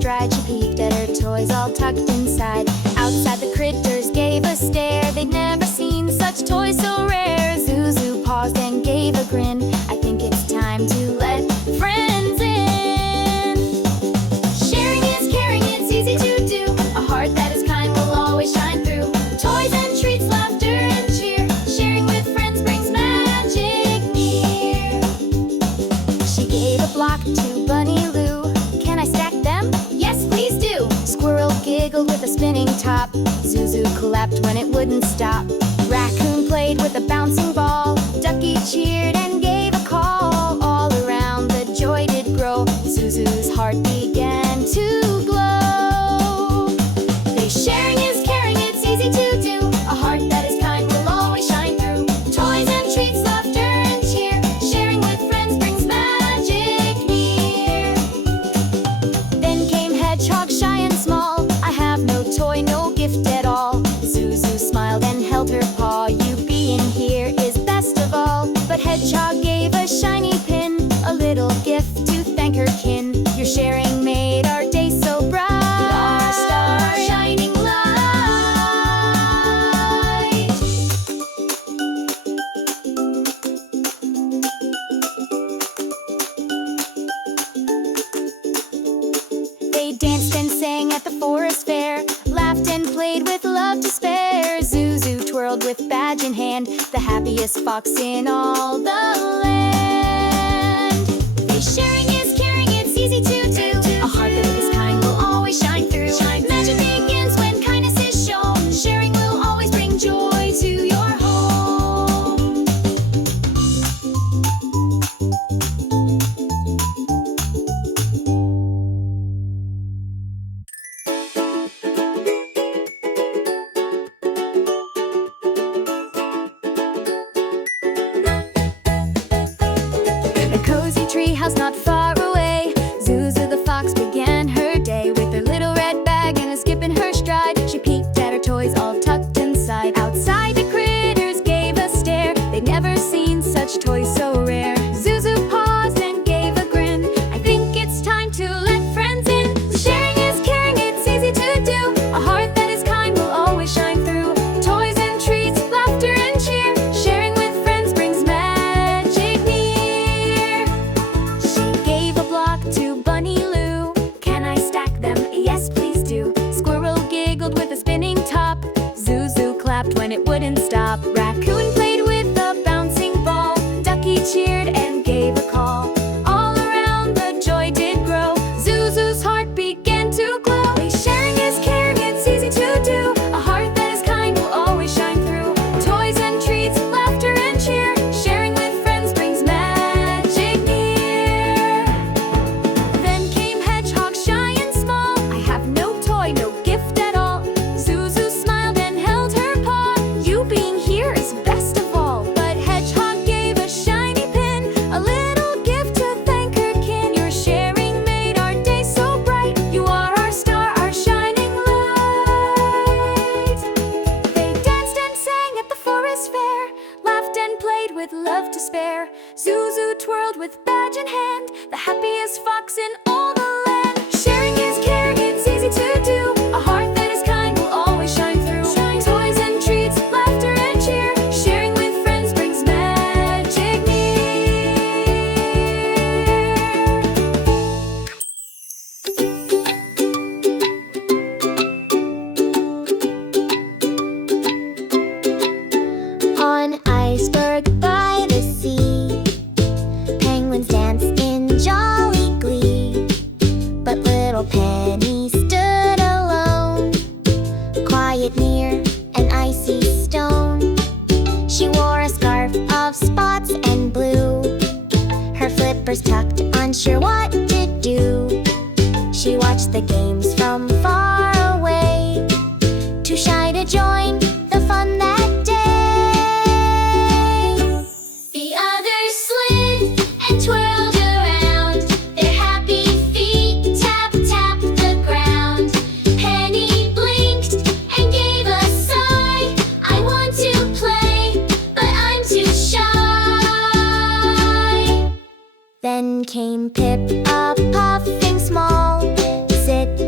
stride. She peeked at her toys all tucked inside. Outside the critters gave a stare. They'd never seen such toys so rare. Zuzu paused and gave a grin. I think it's time to let friends in. Sharing is caring, it's easy to do. A heart that is kind will always shine through. Toys and treats, laughter and cheer. Sharing with friends brings magic near. She gave a block to Bunny Lou. Can I stack them? Yes, please do. Squirrel giggled with a spinning top. Zuzu clapped when it wouldn't stop. Raccoon played with a bouncing ball. Ducky cheered and gave a call. All around the joy did grow. Zuzu's heart began to glow. They sharing is caring, it's easy to do. A heart that is kind will always shine through. Toys and treats, laughter and cheer. Sharing with friends brings magic near. Then came Hedgehog, shy and small. I have no toy, no gift at all. Zuzu smiled and held her paw. You being here is best of all. But Hedgehog gave a shiny pin, a little gift to thank her kin. Your sharing made our day so bright. You are a star, shining light. They danced and sang at the forest fair, laughed and played with love to spare. Zuzu twirled with badge in hand, the happiest fox in all the land. They sharing is caring, it's easy to do. A heart that is kind will always shine through. Magic begins when kindness is shown. Sharing will always bring joy to your home. A cozy treehouse not far away. Zuzu the fox began her day with her little red bag and a skip in her stride. She peeked at her toys all tucked inside. Outside the critters gave a stare. They'd never seen such toys so rare. Zuzu paused and gave a grin. I think it's time to let friends in. Sharing is caring, it's easy to do. A heart that is kind will always shine through. Toys and treats, laughter and cheer. Sharing with friends brings magic near. She gave a block to Bunny Lou. Can I stack them? Yes, please do. Squirrel giggled with a spinning top. Zuzu clapped when it wouldn't stop. Raccoon played with a bouncing ball. Ducky cheered and gave a call. All around the joy did grow. Zuzu's heart began to glow. Sharing is caring, it's easy to do. A heart that is kind will always shine through. Toys and treats, laughter and cheer. Sharing with friends brings magic near. Then came Hedgehog, shy and small. I have no toy, no gift at all. Zuzu smiled and held her paw. You being here is best of all. But Hedgehog gave a shiny pin, a little gift to thank her kin. Your sharing made our day so bright. You are our star, our shining light. They danced and sang at the forest fair, laughed and played with love to spare. Zuzu twirled with badge in hand, the happiest fox in all the land. Sharing is caring, it's easy to do. A heart that is kind will always shine through. Toys and treats, laughter and cheer. Sharing with friends brings magic near. On iceberg by the sea, penguins dance in jolly glee. But little Penny stood alone, quiet near an icy stone. She wore a scarf of spots and blue, her flippers tucked, unsure what to do. She watched the games from far away, too shy to join the fun that day. The others slid and twirled around, their happy feet tap tap the ground. Penny blinked and gave a sigh. I want to play, but I'm too shy. Then came Pip, a puffing small, sit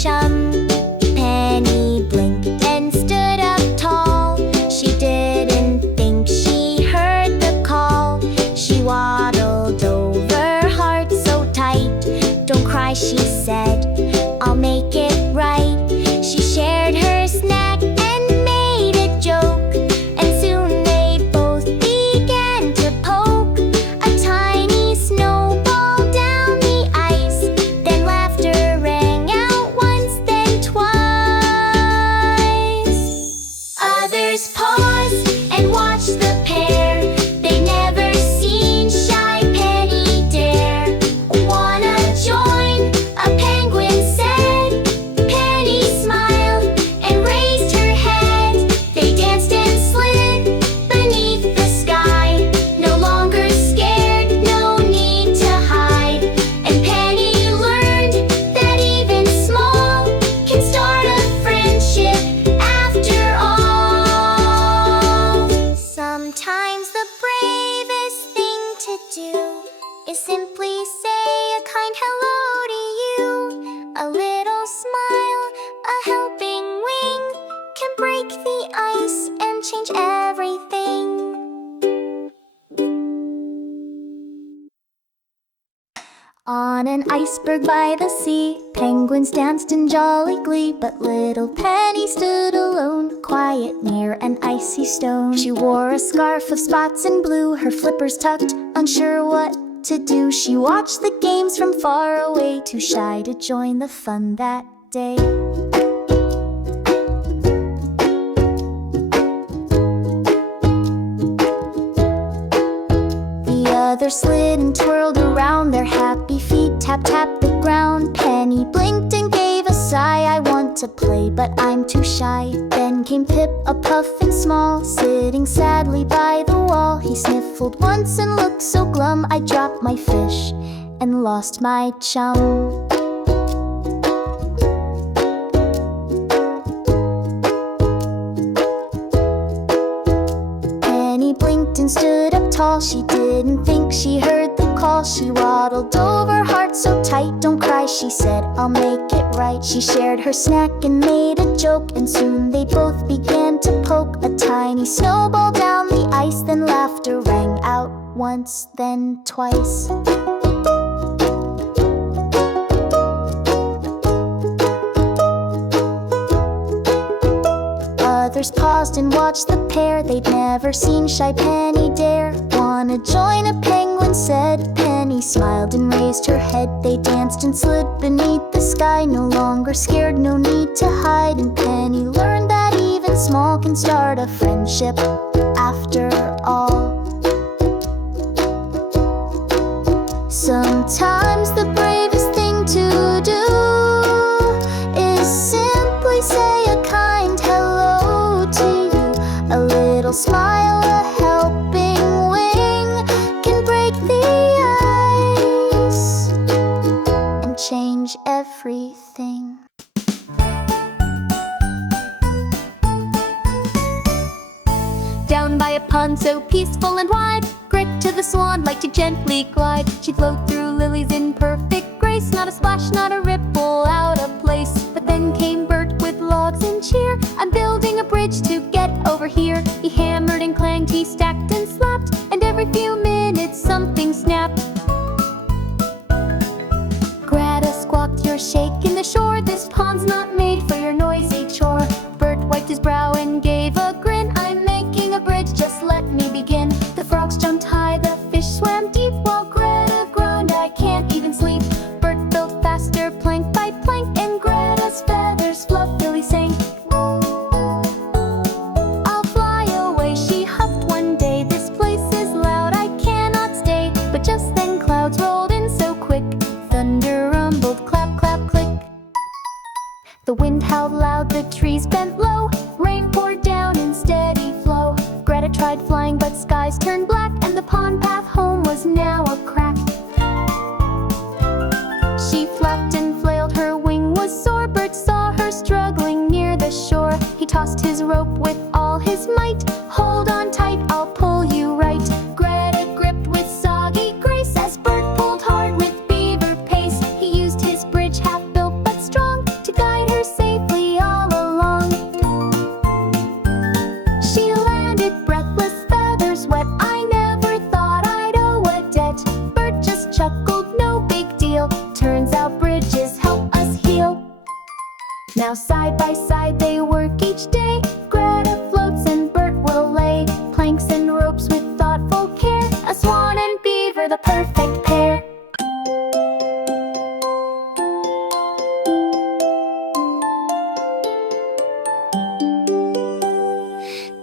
chum. Penny blinked and stood up tall. She didn't think she heard the call. She waddled over, heart so tight. Don't cry, she said, I'll make it right. She shared her snack and made a joke, and soon they both began to poke a tiny snowball down the ice. Then laughter rang out once, then twice. Others paused and watched the pair. They never seen shy Penny dare. Wanna join? A penguin said. Penny smiled and raised her head. They danced and slid beneath the sky. No longer scared, no need to hide. And Penny learned that even small can start a friendship after all. Sometimes the bravest thing to do is simply say a kind hello to you. A little smile, a helping wing can break the ice and change everything. On an iceberg by the sea, penguins danced in jolly glee. But little Penny stood alone, quiet near an icy stone. She wore a scarf of spots and blue, her flippers tucked, unsure what to do. She watched the games from far away, too shy to join the fun that day. The others slid and twirled around, their happy feet tap tap the ground. Penny blinked and gave a sigh, I want to play but I'm too shy. Then came Pip, a puff and small, sitting sadly by the wall. He sniffled once and looked so glum, I dropped my fish and lost my chum. Penny blinked and stood up tall. She didn't think she heard the call. She waddled over, heart so tight. Don't cry, she said, I'll make it right. She shared her snack and made a joke, and soon they both began to poke a tiny snowball down the ice. Then laughter rang out once, then twice. Others paused and watched the pair. They'd never seen shy Penny dare. Wanna join? A penguin said. Penny smiled and raised her head. They danced and slid beneath the sky. No longer scared, no need to hide. And Penny learned that even small can start a friendship after all. Sometimes the bravest thing to do is simply say a kind hello to you. A little smile, a helping wing can break the ice and change everything. Down by a pond so peaceful and wide, Greta the swan liked to gently glide. She'd float through lilies in perfect grace, not a splash, not a ripple out of place. But then came Bert with logs and cheer. I'm building a bridge to get over here. He hammered and clanged, he stacked and slapped, and every few minutes something snapped. Greta squawked, you're shaking the shore. This pond's not made for your noisy chore. Bert wiped his brow and gave a grin. I'm making a bridge, just let me begin. The frogs jumped high, the fish swam deep, while Greta groaned, I can't even sleep. Bert built faster, plank by plank, and Greta's feathers fluffily sank. I'll fly away, she huffed one day. This place is loud, I cannot stay. But just then clouds rolled in so quick. Thunder rumbled, clap, clap, click. The wind howled loud, the trees bent low. Rain poured down in steady flow. Greta tried flying, but skies turned black, and the pond path home was now a crack. She flapped and flailed, her wing was sore. Bert saw her struggling near the shore. He tossed his rope with all his might. Hold on tight, I'll pull you right. Greta gripped with soggy grace as Bert pulled hard with beaver pace. He used his bridge, half built but strong, to guide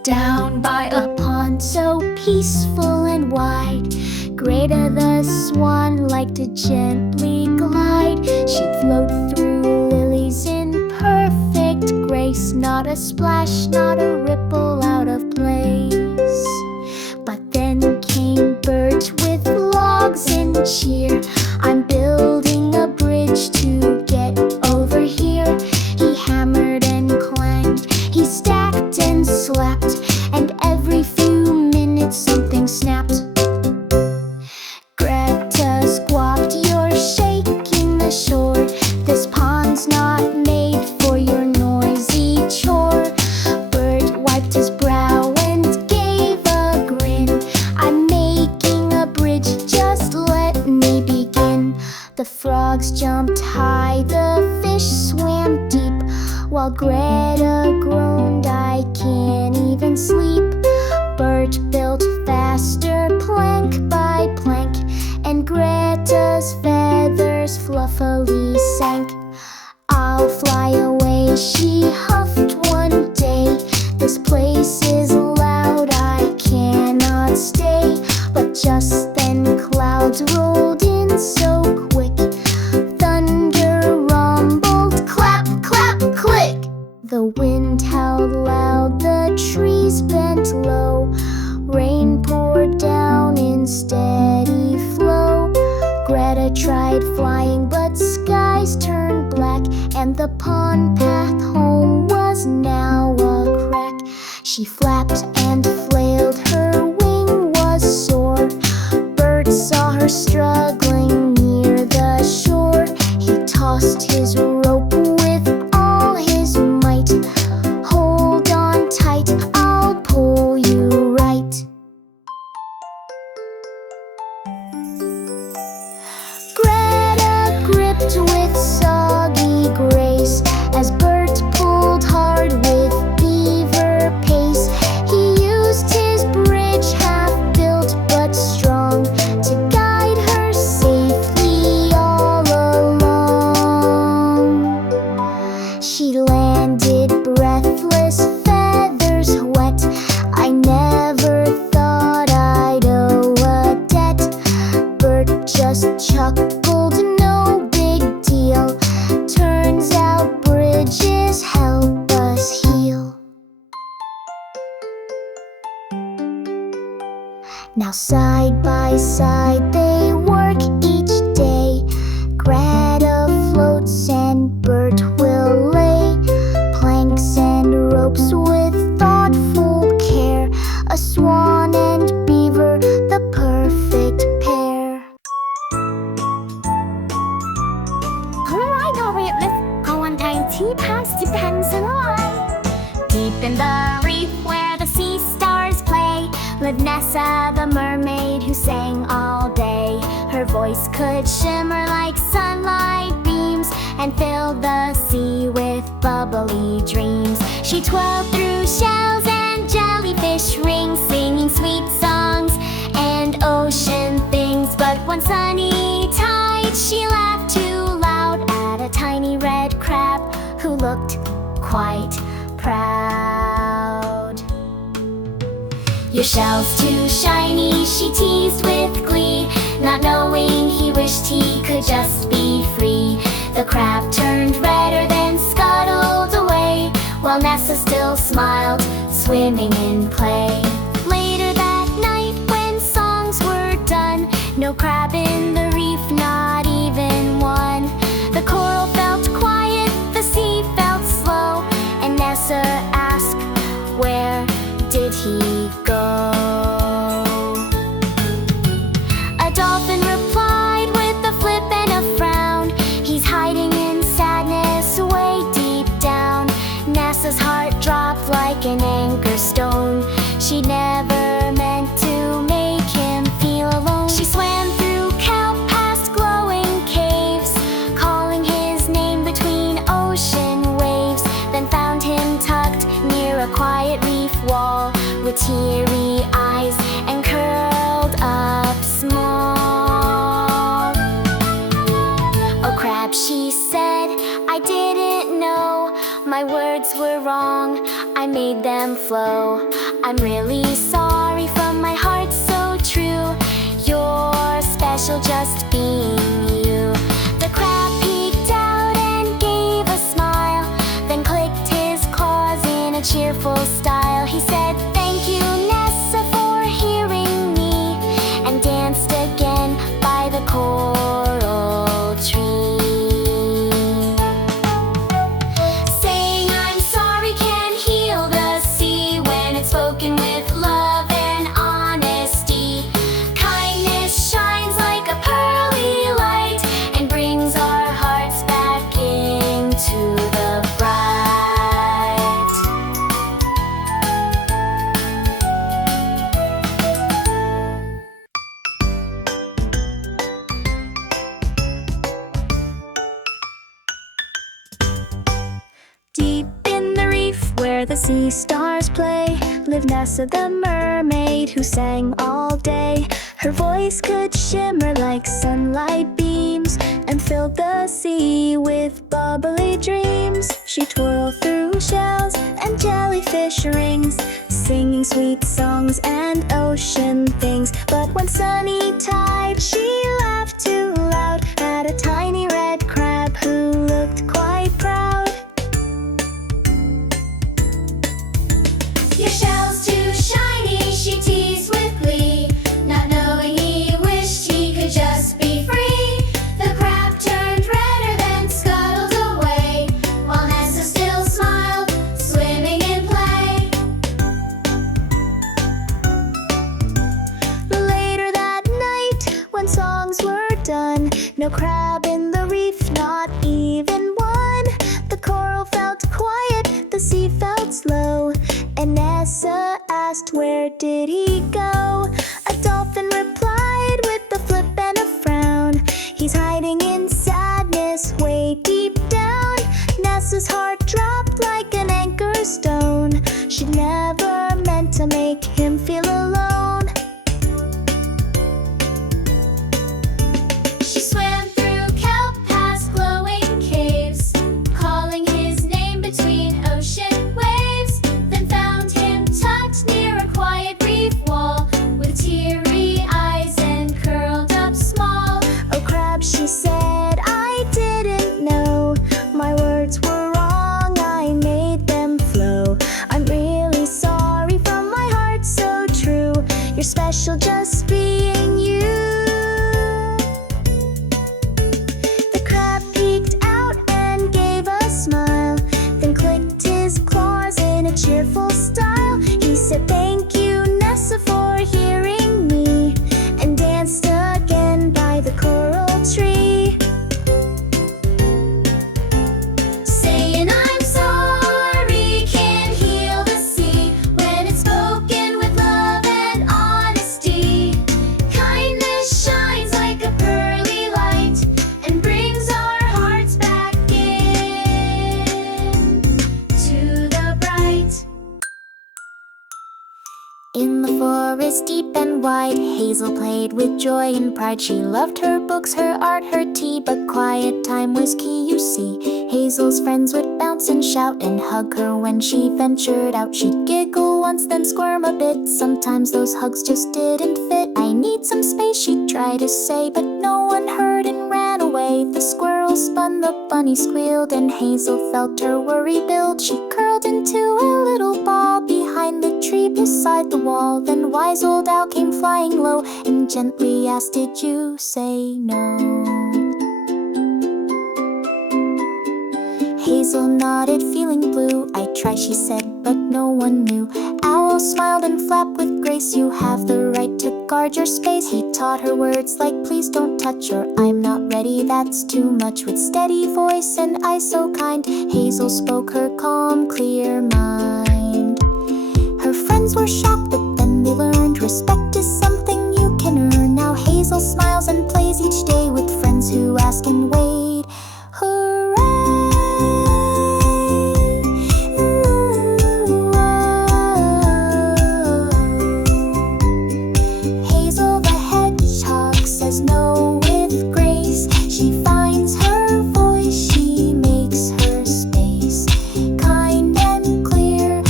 Down by a pond so peaceful and wide, Greta the swan liked to gently glide. She'd float through lilies in perfect grace, not a splash, not a ripple out of place. But then came Bert with logs and cheer. I'm building a bridge to get over here. He hammered and clanged, he stacked and slapped, and every few minutes something snapped. Greta squawked, "You're shaking the shore. This pond's not made for your noisy chore." Bert wiped his brow and gave a grin. "I'm making a bridge, just let me begin." The frogs jumped high, the fish swam deep, while Greta groaned, "I can't even sleep." Bert built faster, plank by plank, and Greta's feathers fluffily sank. "I'll fly away," she huffed one day. "This place is loud, I cannot stay." But just then clouds rolled in so quick, thunder rumbled, clap, clap, click. The wind howled loud, the trees bent low, rain poured down in steady flow. Greta tried flying, but skies turned black, and the pond path home was now a crack. She flapped and flailed, her wing was sore. Bert saw her struggling near the shore. He tossed his rope with all his might. "Hold on tight, I'll pull you right." Greta gripped with soggy grace as Bert pulled hard with beaver pace. He used his bridge, half built but strong, to guide her safely all along. She landed breathless, feathers wet. "I never thought I'd owe a debt." Bert just chuckled, "No big deal. Turns out bridges help us heal." Now side by side they work each day. Greta floats and Bert will lay planks and ropes with thoughtful care. A swan and beaver, the perfect pair. Alright, let's go on time. Tea past the pencil line. Deep in the reef where the sea stars play lived Nessa the mermaid who sang all day. Her voice could shimmer like sunlight beams and fill the sea with bubbly dreams. She twirled through shells and jellyfish rings, singing sweet songs and ocean things. But one sunny tide she laughed too loud at a tiny red crab who looked quite proud. "Your shell's too shiny," she teased with glee, not knowing he wished he could just be free. The crab turned redder then scuttled away, while Nessa still smiled, swimming in play. Later that night when songs were done, no crab in the reef, not even one. The coral felt quiet, the sea felt slow, and Nessa asked, "Where did he go?" A dolphin replied with a flip and a frown, "He's hiding in sadness way deep down." Nessa's heart dropped like an anchor stone. She never meant to make him feel alone. She swam through kelp past glowing caves, calling his name between ocean waves, then found him tucked near a quiet reef wall with teary eyes and curled up small. "Oh crab," she said, "I didn't know my words were wrong. I made them flow. I'm really sorry from my heart so true. You're special just being you. The crab peeked out and gave a smile, then clicked his claws in a cheerful style. He said, "Thank you, Nessa, for hearing me," and danced again by the coral tree. Saying I'm sorry can heal the sea when it's spoken with love and honesty. Kindness shines like a pearly light and brings our hearts back into the bright. Deep in the reef where the sea stars play lived Nessa the mermaid who sang all day. Her voice could shimmer like sunlight beams and filled the sea with bubbly dreams. She twirled through shells and jellyfish rings, singing sweet songs and ocean things. But one sunny tide she laughed too loud at a tiny red crab who looked quite proud. Your shell's too shiny, she teased with glee, not knowing he wished he could just be free. The crab turned redder then scuttled away, while Nessa still smiled, swimming in play. Later that night, when songs were done, no crab in the reef, not even one. The coral felt quiet, the sea felt slow, and Nessa asked, "Where did he go?" A dolphin replied with a flip and a frown, "He's hiding in sadness way deep down." Nessa's heart dropped like an anchor stone. She'd never meant to make him feel alone. She swam through kelp past glowing caves, calling his name between ocean waves, then found him tucked near a quiet reef wall with teary eyes and curled up small. "Oh crab," she said, "I didn't know. My words were wrong, I made them flow. I'm really sorry from my heart so true. You're special just being you." The crab peeked out and gave a smile, then clicked his claws in a cheerful style. He said, "Thank you, Nessa, for hearing me," and danced again by the coral tree. Saying I'm sorry can heal the sea when it's spoken with love and honesty. Kindness shines like a pearly light and brings our hearts back in to the bright. In the forest deep and wide, Hazel played with joy and pride. She loved her books, her art, her tea, but quiet time was key, you see. Hazel's friends would bounce and shout and hug her when she ventured out. She'd giggle once, then squirm a bit. Sometimes those hugs just didn't fit. "I need some space," she'd try to say, but no one heard and ran away. The squirrel spun, the bunny squealed, and Hazel felt her worry build. She curled into a little ball behind the tree beside the wall. Then wise old owl came flying low and gently asked, "Did you say no?" Hazel nodded, feeling blue. "I tried," she said, "but no one knew." Owl smiled and flapped with grace. "You have the right to guard your space." He taught her words like, "Please don't touch," or "I'm not ready, that's too much." With steady voice and eyes so kind, Hazel spoke her calm, clear mind. Her friends were shocked, but then they learned respect is something you can earn. Now Hazel smiles and plays each day with friends who ask and wait. Hooray! Hazel the hedgehog says no with grace. She finds her voice, she makes her space. Kind and clear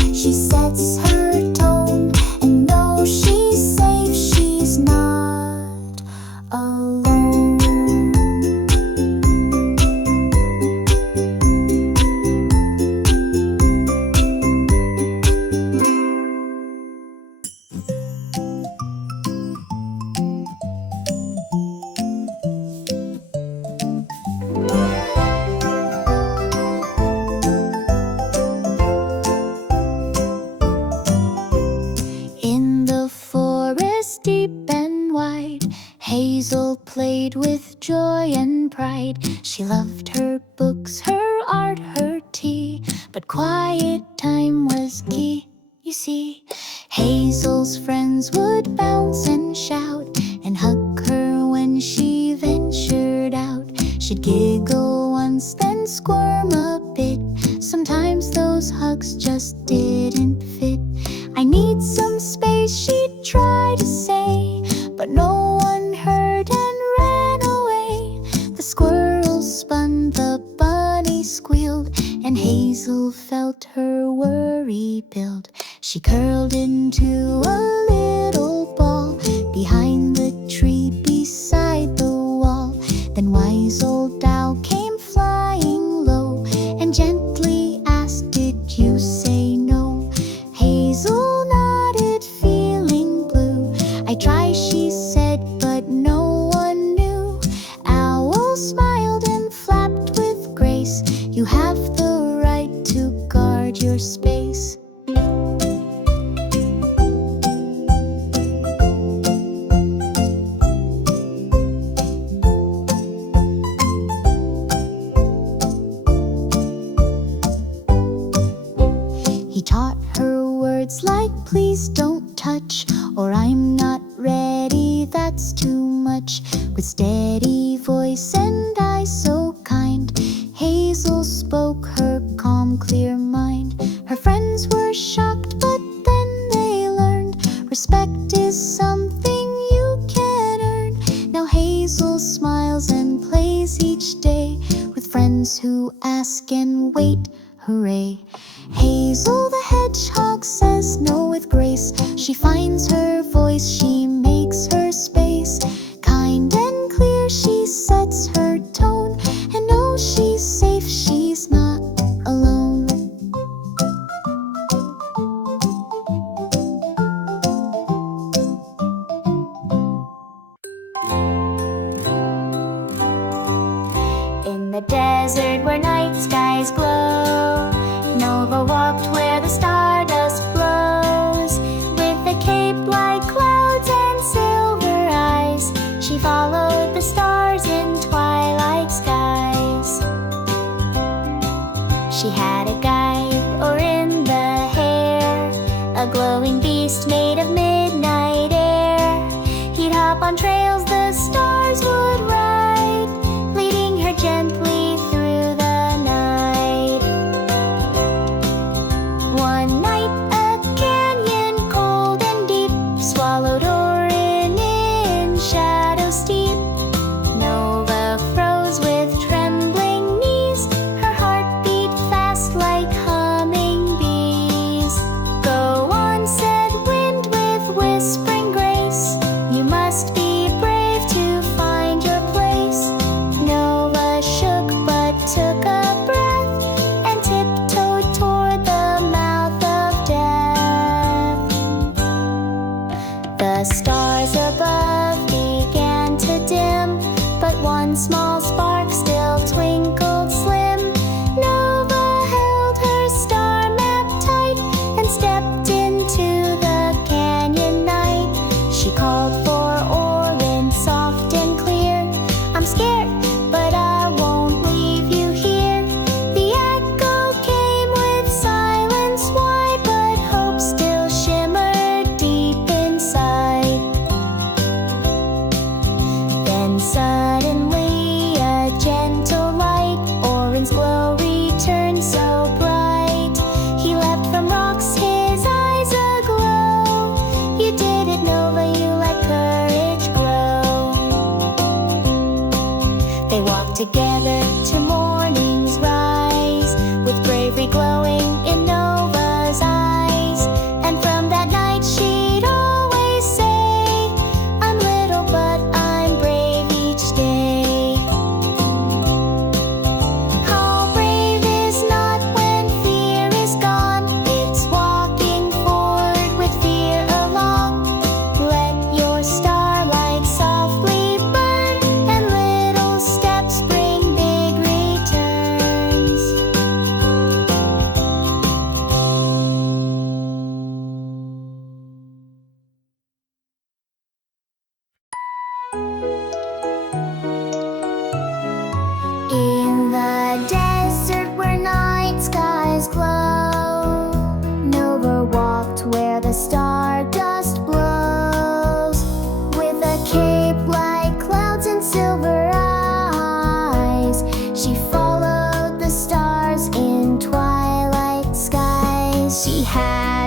bright. She loved her books, her art, her tea, but quiet time was key. You see, Hazel's friends would bounce and shout and hug her when she ventured out. She'd giggle once, then squirm a bit. Sometimes those hugs just didn't fit. I need some space, she'd try to say, but no one heard and ran away. The squirrel spun, the bunny squealed, and Hazel felt her worry build. She curled into a little ball behind the tree beside the wall. Then wise old owl came flying low and gently asked, "Did you say no?" Hazel nodded, feeling blue. "I tried," she said, "but no one knew." Owl smiled and flapped with grace. "You have the right to guard your space." He taught her words like "please don't touch," or "I'm not ready, that's too much." With steady voice and eyes so kind, Hazel spoke her calm, clear mind. Her friends were shocked, but then they learned respect is something you can earn. Now Hazel smiles and plays each day with friends who ask and wait. Hooray! Hazel the hedgehog says no with grace. She finds her voice, she makes her space. Kind and clear, she sets her tone and knows she's safe, she's not alone. In the desert where night skies glow, Nova walked where the stardust blows. With a cape like clouds and silver eyes, she followed the stars in twilight skies. She had a guide, or in the hair, a glowing beast made of midnight air. He'd hop on trails the stars would ride, leading her gently through the night. One night a canyon cold and deep swallowed Orin in shadow steep. Nova froze with trembling knees, her heart beat fast like humming bees. "Go on," said Wind with whispering grace, "you must be brave to find your place." Nova shook but took a breath and tiptoed toward the mouth of death. The stars above began to dim, but one small spark still twinkled slim. Nova held her star map tight and stepped into the canyon night. She called for Orin soft and clear, "I'm scared, but I won't leave you here." The echo came with silence wide, but hope still shimmered deep inside.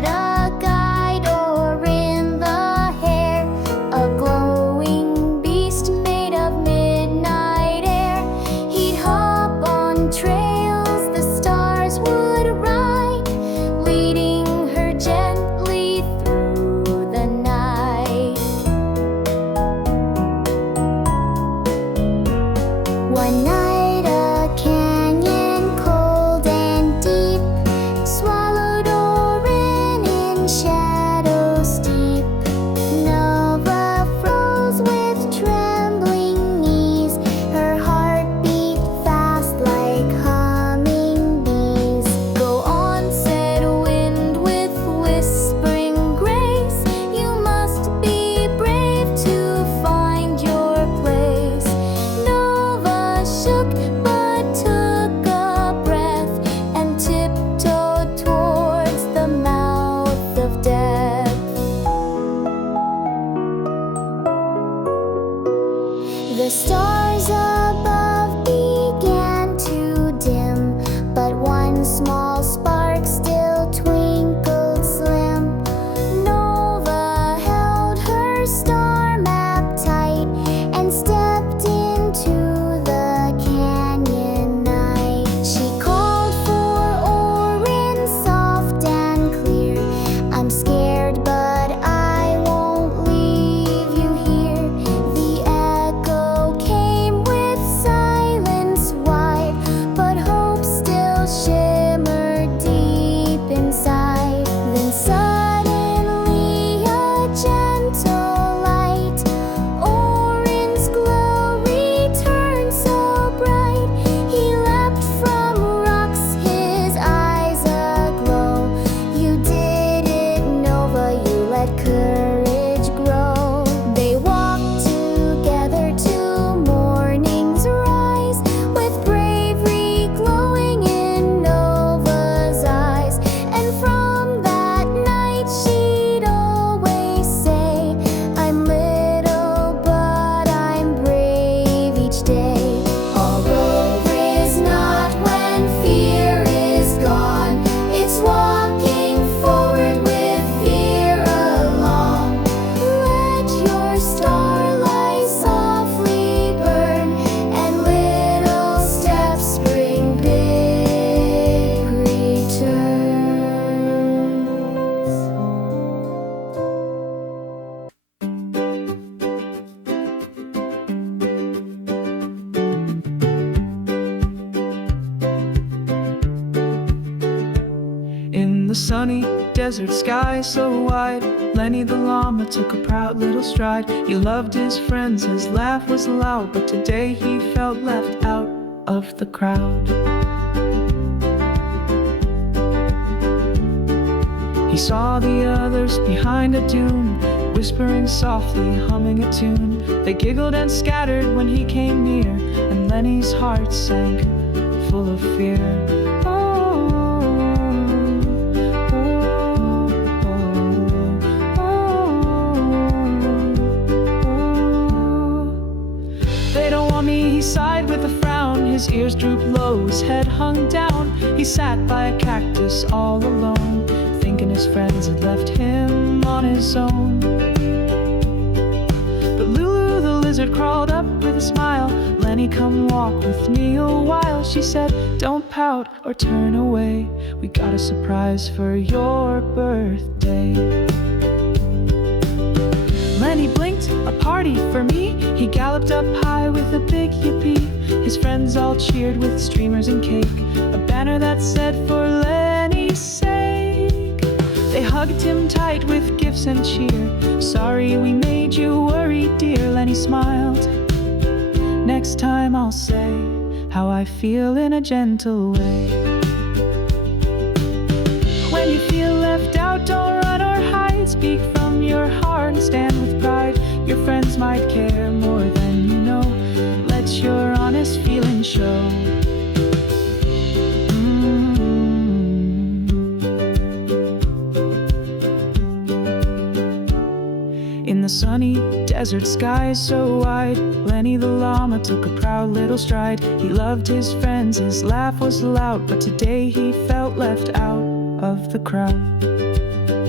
had a guide, or in the hair, a glowing beast made of midnight air. He'd hop on trails the stars would ride, leading her gently through the night. One night a canyon cold and deep swallowed Orin in shadow steep. Nova froze with trembling knees, her heart beat fast like humming bees. Go on, said Wind with whispering grace, you must be brave to find your place. Nova shook but took a breath and tiptoed towards the mouth of death. The stars above began to dim, but one small spark still twinkled slim. Nova held her star map tight and stepped into the canyon night. She called for Orin soft and clear, I'm scared but I won't leave you here. The echo came with silence wide, but hope still shimmered deep inside. Then suddenly a gentle light, Orin's glow returned so bright. He leapt from rocks, his eyes aglow. You did it, Nova, you let courage grow. They walked together to morning's rise, with bravery glowing in Nova's eyes. And from that night she'd always say, I'm little but I'm brave each day. All brave is not when fear is gone, it's walking forward with fear along. Let your starlight softly burn, and little steps bring big returns. In the sunny desert sky so wide, Lenny the llama took a proud little stride. He loved his friends, his laugh was loud, but today he felt left out of the crowd. He saw the others behind a dune, whispering softly, humming a tune. They giggled and scattered when he came near, and Lenny's heart sank, full of fear. They don't want me, he sighed with a frown. His ears drooped low, his head hung down. He sat by a cactus all alone, thinking his friends had left him on his own. But Lulu the lizard crawled up with a smile. Lenny, come walk with me a while, she said. Don't pout or turn away, we got a surprise for your birthday. Lenny blinked, a party for me. He galloped up high with a big yippee. His friends all cheered with streamers and cake, a banner that said for Lenny's sake. They hugged him tight with gifts and cheer. Sorry we made you worry, dear, Lenny smiled. Next time I'll say how I feel in a gentle way. When you feel left out, don't run or hide. Speak from your heart and stand with pride. Your friends might care more than you know. Let your honest feelings show. In the sunny desert sky so wide, Lenny the llama took a proud little stride. He loved his friends, his laugh was loud, but today he felt left out of the crowd.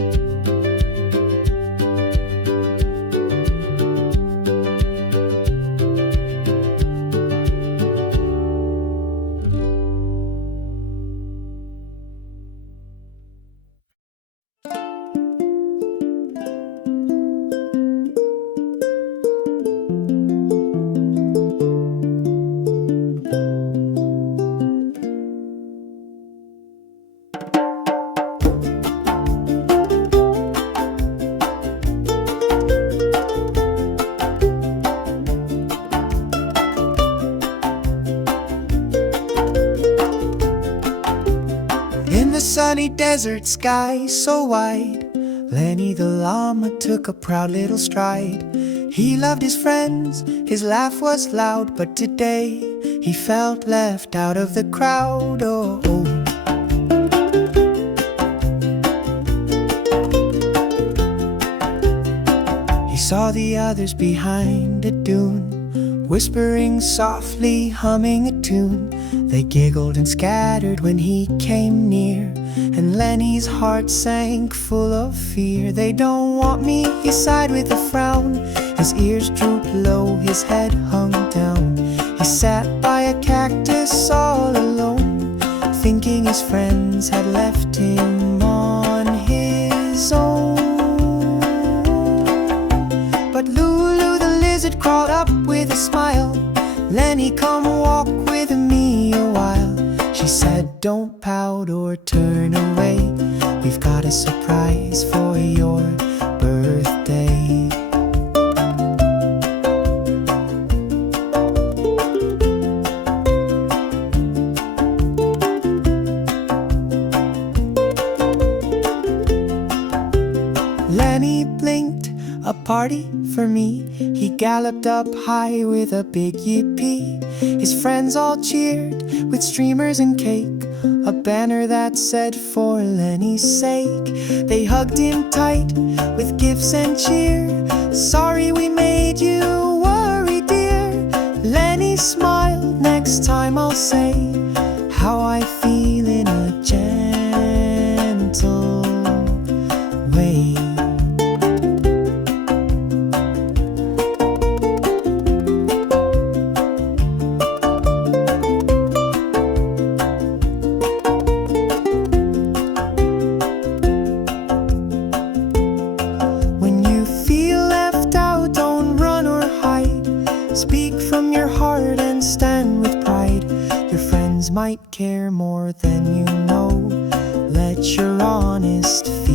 stormy desert sky so wide, Lenny the llama took a proud little stride. He loved his friends, his laugh was loud, but today he felt left out of the crowd. Oh, oh. He saw the others behind a dune, whispering softly, humming a tune. They giggled and scattered when he came near, and Lenny's heart sank full of fear. They don't want me, he sighed with a frown. His ears drooped low, his head hung down. He sat by a cactus all alone, thinking his friends had left him on his own. But Lulu the lizard crawled up with a smile. Lenny, come walk with me a while. She said, don't pout or turn away, we've got a surprise for your birthday. Lenny blinked, a party for me. He galloped up high with a big yippee. His friends all cheered with streamers and cake, a banner that said for Lenny's sake. They hugged him tight with gifts and cheer. Sorry we made you worry, dear. Lenny smiled, next time I'll say how I feel in a gentle way. Speak from your heart and stand with pride. Your friends might care more than you know. Let your honest